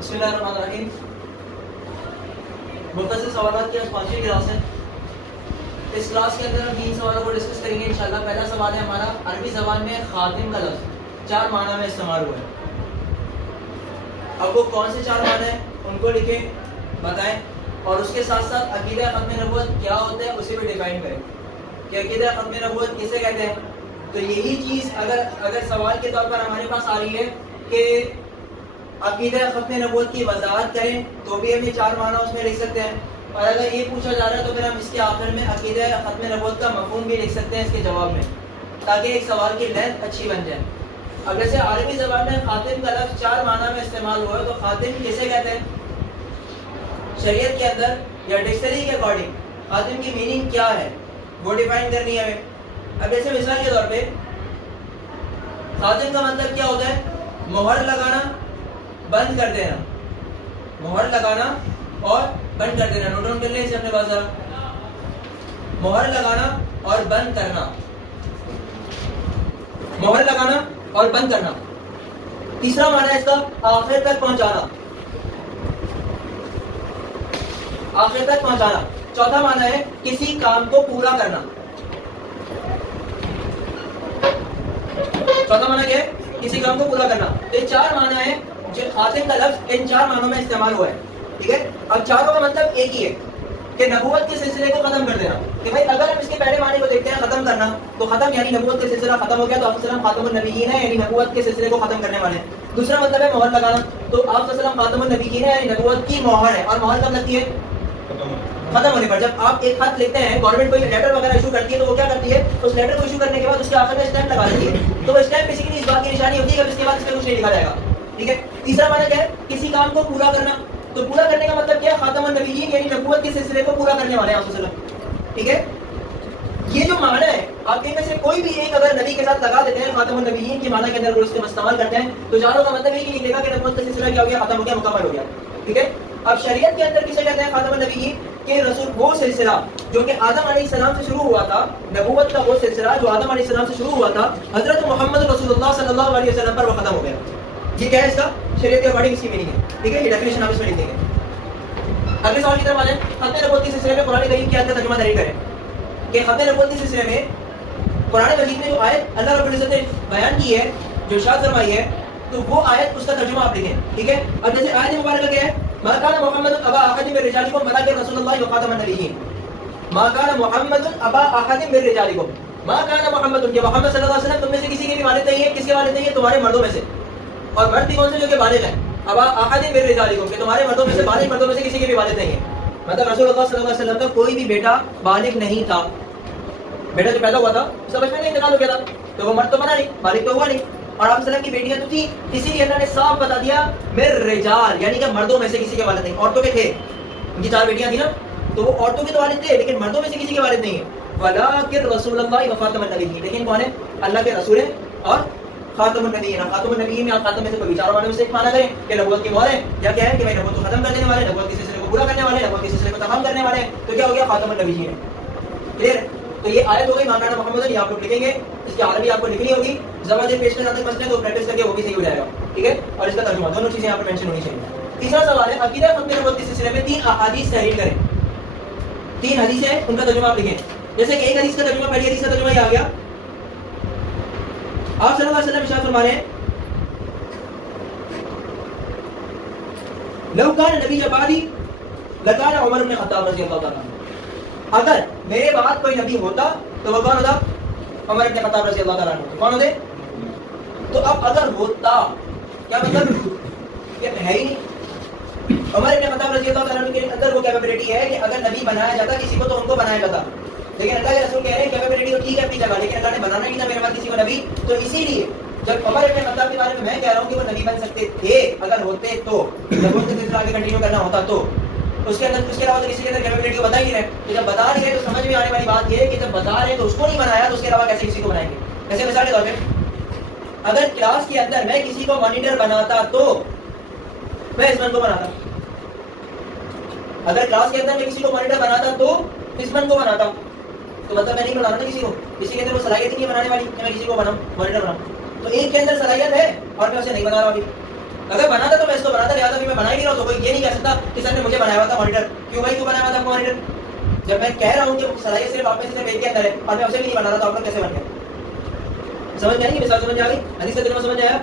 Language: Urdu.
بسم اللہ الرحمن الرحیم. مختصر سوالات کی آج 5ویں کلاس ہے. اس کلاس کے اندر ہم 3 سوالوں کو ڈسکس کریں گے انشاءاللہ. پہلا سوال ہے ہمارا عربی زبان میں خاتم کا لفظ 4 معنی میں استعمال ہوا ہے. اب وہ کون سے 4 معنی ہیں ان کو لکھیں، بتائیں، اور اس کے ساتھ ساتھ عقیدہ ختم نبوت کیا ہوتا ہے اسے بھی ڈیفائن کریں کہ عقیدہ ختم نبوت کسے کہتے ہیں. تو یہی چیز اگر سوال کے طور پر ہمارے پاس آ رہی ہے کہ عقیدہ ختم نبوت کی وضاحت کریں تو بھی ہم یہ 4 معنی اس میں لکھ سکتے ہیں. اور اگر یہ پوچھا جا رہا ہے تو پھر ہم اس کے آخر میں عقیدہ ختم نبوت کا مفہوم بھی لکھ سکتے ہیں اس کے جواب میں، تاکہ ایک سوال کی لینتھ اچھی بن جائے. اب جیسے عربی زبان میں خاتم کا لفظ 4 معنی میں استعمال ہوا ہے تو خاتم کسے کہتے ہیں؟ شریعت کے اندر یا ڈکشنری کے اکارڈنگ خاتم کی میننگ کیا ہے وہ ڈیفائن کرنی ہے ہمیں. اب جیسے مثال کے طور پہ خاتم کا مطلب کیا ہوتا ہے؟ مہر لگانا، بند کر دینا. مہر لگانا اور بند کر دینا. نوٹ ڈاؤن کر لیں اسے اپنے پاس ذرا. مہر لگانا اور بند کرنا. مہر لگانا اور بند کرنا. تیسرا معنی ہے اس کا آخر تک پہنچانا. آخر تک پہنچانا. چوتھا معنی ہے کسی کام کو پورا کرنا. چوتھا معنی کیا ہے؟ کسی کام کو پورا کرنا. تو یہ 4 معنی ہیں جو خاتم کا لفظ ان 4 معنوں میں استعمال ہوا ہے. ٹھیک ہے. اب چاروں کا مطلب ایک ہی ہے کہ نبوت کے سلسلے کو ختم کر دینا. کہ بھائی اگر ہم اس کے پہلے معنی کو دیکھتے ہیں ختم کرنا، تو ختم یعنی نبوت کا سلسلہ ختم ہو گیا تو آپ صلی اللہ علیہ وسلم خاتم النبیین ہے، یعنی نبوت کے سلسلے کو ختم کرنے والے ہیں. دوسرا مطلب ہے مہر لگانا، تو آپ صلی اللہ علیہ وسلم خاتم النبیین ہے، یعنی نبوت کی مہر ہے. اور مہر کب لگتی ہے؟ ختم ہونے پر. جب آپ ایک خط لکھتے ہیں، گورنمنٹ کوئی لیٹر وغیرہ ایشو کرتی ہے تو وہ کیا کرتی ہے؟ اس لیٹر کو ایشو کرنے کے بعد اس کے آخر میں اسٹیمپ لگا دیتی ہے. تو وہ اسٹیمپ بیسیکلی اس بات کی نشانی ہوتی ہے کہ اس کے بعد اس پہ کچھ نہیں لکھا جائے گا. ٹھیک ہے. تیسرا معنی کیا ہے؟ کسی کام کو پورا کرنا. تو پورا کرنے کا مطلب کیا ہے؟ خاتم النبیین یعنی نبوت کے سلسلے کو پورا کرنے والے ہیں آپ صلی اللہ علیہ وسلم. ٹھیک ہے. یہ جو معنی ہے آپ ان میں سے کوئی بھی ایک اگر نبی کے ساتھ لگا دیتے ہیں خاتم النبیین کے معنی کے اندر وہ اس کا استعمال کرتے ہیں تو چاروں کا مطلب یہ نکلے گا کہ نبوت کا سلسلہ کیا ہو گیا؟ ختم ہو گیا، مکمل ہو گیا. ٹھیک ہے. اب شریعت کے اندر کسے کہتے ہیں خاتم النبیین؟ کہ رسول وہ سلسلہ جو کہ آدم علیہ السلام سے شروع ہوا تھا، نبوت کا وہ سلسلہ جو آدم علیہ السلام سے شروع ہوا تھا، حضرت محمد رسول اللہ صلی اللہ علیہ وسلم پر وہ ختم ہو گیا. یہ کیا ہے اس کا؟ شریعت کے اکارڈنگ اس کی میننگ ہے. ٹھیک ہے. یہ ڈیفینیشن آپ اس میں لکھ دیں گے. اگلے سوال کی طرف آ جائیں. ختم نبوت کے سلسلے میں قرآن کریم کی آیت کا ترجمہ دریافت کریں کہ ختم نبوت کے سلسلے میں قرآن مجید میں جو آیت اللہ رب العزت نے بیان کی ہے، جو ارشاد فرمائی ہے، تو وہ آیت اس کا ترجمہ آپ لکھیں. ٹھیک ہے. اب جیسے آیت مبارکہ کیا ہے؟ ما كان محمد ابا احد من رجالكم ولكن رسول الله وخاتم النبيين. ما كان محمد ابا احد من رجالكم. ما كان محمد کہ محمد صلی اللہ علیہ وسلم تم میں سے کسی کے بھی والد نہیں ہے. کس کے والد نہیں ہے؟ تمہارے مردوں میں سے. اور مرد بھی کون سے؟ جو کہ بالغ ہیں. ابا احد من رجالكم کہ تمہارے مردوں میں سے، بالغ مردوں میں سے کسی کے بھی والد نہیں ہے. مطلب رسول اللہ صلی اللہ علیہ وسلم کا کوئی بھی بیٹا بالغ نہیں تھا. بیٹا جو پیدا ہوا تھا اس کا بچپن میں انتقال ہو گیا تھا، تو وہ مرد تو بنا نہیں، بالغ تو ہوا نہیں. اور آپ وسلم کی بیٹیاں تو تھی، اسی لیے اللہ نے صاف بتا دیا مر رجال، یعنی کہ مردوں میں سے کسی کے والد نہیں. عورتوں کے تھے، ان کی 4 بیٹیاں تھیں نا، تو وہ عورتوں کے تو والد تھے لیکن مردوں میں سے کسی کے والد نہیں ہے. ولکن رسول اللہ و خاتم النبیین، لیکن کون ہے؟ اللہ کے رسول ہے اور خاتم النبیین. خاتم النبیین میں آپ خاتم میں سے کوئی 4 معنی میں سے ایک معنی کریں کہ نبوت کی مہر ہے، یا کیا ہے کہ بھائی نبوت کو ختم کر دینے والے، نبوت کے سلسلے کو پورا کرنے والے، نبوت کے سلسلے کو تمام کرنے والے ہیں. تو کیا ہو گیا؟ خاتم النبیین. کلیئر؟ تو یہ آیت ہو گئی ما کان محمد. یہ آپ لوگ لکھیں گے، اس کی عربی آپ کو لکھنی ہوگی. زبردست پیش میں جاتے مسئلے تو پریکٹس کر کے وہ بھی صحیح ہو جائے گا. ٹھیک ہے. اور اس کا ترجمہ دونوں چیزیں یہاں پر مینشن ہونی چاہیے. تیسرا سوال ہے عقیدہ ختم نبوت کے سلسلے میں 3 احادیث تحریر کریں. 3 حدیث ہیں، ان کا ترجمہ آپ لکھیں. جیسے کہ ایک حدیث کا ترجمہ، پہلی حدیث کا ترجمہ یہ آ گیا. آپ صلی اللہ علیہ وسلم ارشاد فرما رہے ہیں لو کان نبی بعدی لکان عمر بن خطاب رضی اللہ تعالیٰ عنہ. اگر میرے بعد کوئی نبی ہوتا تو وہ کون ہوتا؟ عمر بن خطاب رضی اللہ تعالیٰ عنہ. کون ہوتے؟ تو اب اگر ہوتا کیا مطلب؟ یہ ہے ہی نہیں. عمر بن خطاب رضی اللہ تعالیٰ عنہ کے اندر وہ کیپیبلٹی ہے کہ اگر نبی بنایا جاتا کسی کو تو ان کو بنایا جاتا. لیکن اللہ کے رسول کہہ رہے ہیں کیپیبلٹی تو ٹھیک ہے اپنی جگہ، لیکن اللہ نے بنانا نہیں تھا میرے بعد کسی کو نبی. تو اسی لیے جب عمر بن خطاب کے بارے میں کہہ رہا ہوں کہ وہ نبی بن سکتے تھے اگر ہوتے تو، نبوت کا سلسلہ آگے کنٹینیو کرنا ہوتا تو اس کے اندر، اس کے علاوہ تو کسی کے اندر کیپیبلٹی کو بتا ہی نہیں. تو جب بتا رہے ہیں تو سمجھ میں آنے والی بات یہ ہے کہ جب بتا رہے ہیں تو اس کو نہیں بنایا تو اس کے علاوہ کیسے کسی کو بنائیں گے؟ جیسے مثال کے طور پہ اگر کلاس کے اندر میں کسی کو مانیٹر بناتا تو میں اسمن کو بناتا. اگر کلاس کے اندر میں کسی کو مانیٹر بناتا تو اسمن کو بناتا. تو مطلب میں نہیں بنانا نا کسی کو، کسی کے اندر وہ صلاحیت نہیں ہے بنانے والی کہ میں کسی کو بناؤں، مانیٹر بناؤں. تو ایک کے اندر صلاحیت ہے اور میں اسے نہیں بنا رہا ابھی. اگر بناتا تو میں اس کو بناتا، لہٰذا بھی میں بنا ہی نہیں رہا ہوں، تو کوئی یہ نہیں کہہ سکتا کہ سر نے مجھے بنایا ہوا تھا مانیٹر. کیوں بھائی کیوں بنایا ہوا تھا آپ کو مانیٹر؟ جب میں کہہ رہا ہوں کہ صلاحیت صرف آپ میں سے صرف ایک کے اندر ہے اور میں اسے بھی نہیں بنا رہا، تو آپ کو کیسے بن گیا؟ سمجھ میں آئی؟ مثال سمجھ آ گئی؟ حدیث کا ترجمہ سمجھ آیا؟